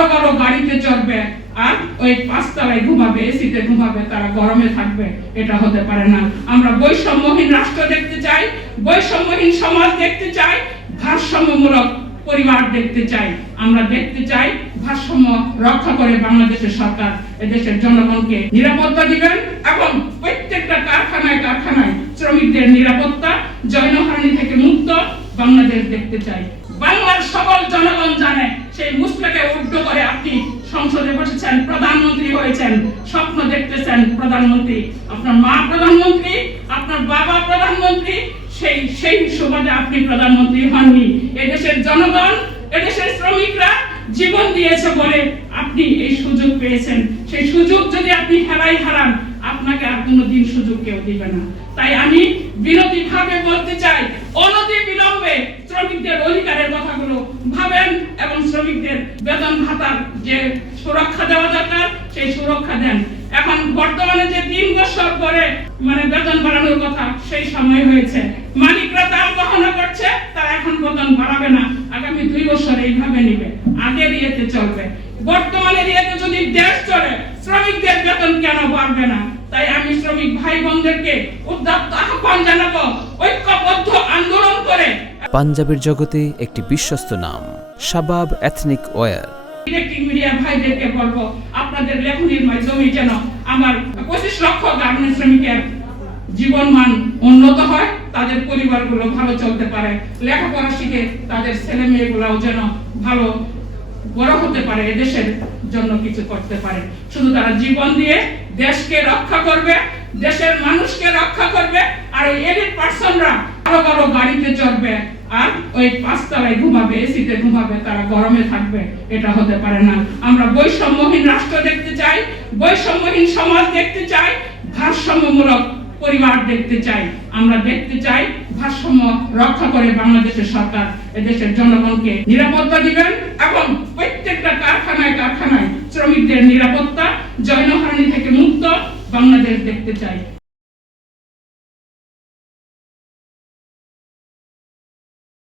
বড় বড় গাড়িতে চড়বে আর ওই পাঁচতলায় ঘুমাবে, এসিতে ঘুমাবে, তারা গরমে থাকবে। এটা হতে পারে না। আমরা বৈষম্যহীন রাষ্ট্র দেখতে চাই, বৈষম্যহীন সমাজ দেখতে চাই, ভারসাম্যমূলক পরিবার দেখতে চাই। আমরা দেখতে চাই ভারসাম্য রক্ষা করে বাংলাদেশের সরকার এদেশের জনগণকে নিরাপত্তা দিবেন এবং প্রত্যেকটা কারখানায় কারখানায় শ্রমিকদের নিরাপত্তা, যৌনহানি থেকে মুক্ত বাংলাদেশ দেখতে চাই। বাংলার সকল জনগণ জানে সেই মুসলেকে উদ্ধ করে আপনি সংসদে বসেছেন, প্রধানমন্ত্রী হয়েছেন, স্বপ্ন দেখতেছেন প্রধানমন্ত্রী। আপনার মা প্রধানমন্ত্রী, আপনার বাবা প্রধানমন্ত্রী, সেই সুবাদে আপনি প্রধানমন্ত্রী হননি। এদেশের জনগণ, এদেশের শ্রমিকরা জীবন দিয়েছে বলে আপনি এই সুযোগ পেয়েছেন। সেই সুযোগ যদি আপনি হারান, আপনাকে আর কোনোদিন সুযোগ কেউ দিবে না। তাই আমি বিনতিভাবে বলতে চাই, অনতি বিলম্বে শ্রমিকদের অধিকারের কথাগুলো ভাবেন এবং শ্রমিকদের বেতন ভাতার যে সুরক্ষা দেওয়া দরকার সেই সুরক্ষা দেন। এখন বর্তমানে যে 3 বছর পরে বেতন বাড়ানোর কথা, সেই সময় হয়েছে। মালিকরা দাম বহন করছে, তারা এখন বেতন বাড়াবে না, আগামী 2 বছর এইভাবে নিবে, আগের ইয়েতে চলবে। বর্তমানে ইয়েতে যদি দেশ চলে, শ্রমিকদের বেতন কেন বাড়বে না? তাই আমি শ্রমিক ভাই বোনদেরকে উদ্যত আহ্বান জানাবো, ঐক্যবদ্ধ আন্দোলন করে। পাঞ্জাবের জগতে একটি বিশ্বস্ত নাম, শাবাব এথনিক ওয়্যার। ইলেকট্রিক মিডিয়া ভাইদেরকে বলবো, আপনাদের লেখনীর মাধ্যমে যেন আমার 25 লক্ষ গার্মেন্টস শ্রমিকের জীবন মান উন্নত হয়, তাদের পরিবারগুলো ভালো চলতে পারে, লেখাপড়া শিখে তাদের ছেলে মেয়েগুলোও যেন ভালো বড় হতে পারে, এদেশের জন্য কিছু করতে পারে। শুধু তারা জীবন দিয়ে দেশকে রক্ষা করবে, দেশের মানুষকে রক্ষা করবে। আর ওই এলিট পার্সনরা বড় বড় গাড়িতে চড়বে আর ওই পাঁচতলায় ঘুমাবে, এসিতে ঘুমাবে, তারা গরমে থাকবে। এটা হতে পারে না। আমরা বৈষম্যহীন রাষ্ট্র দেখতে চাই, বৈষম্যহীন সমাজ দেখতে চাই, ভারসাম্যমূলক পরিবার দেখতে চাই। আমরা দেখতে চাই ভারসাম্য রক্ষা করে বাংলাদেশের সরকার এদেশের জনগণকে নিরাপত্তা দিবেন এবং প্রত্যেকটা কারখানায় কারখানায় শ্রমিকদের নিরাপত্তা, যৌনহানি থেকে মুক্ত বাংলাদেশ দেখতে চাই।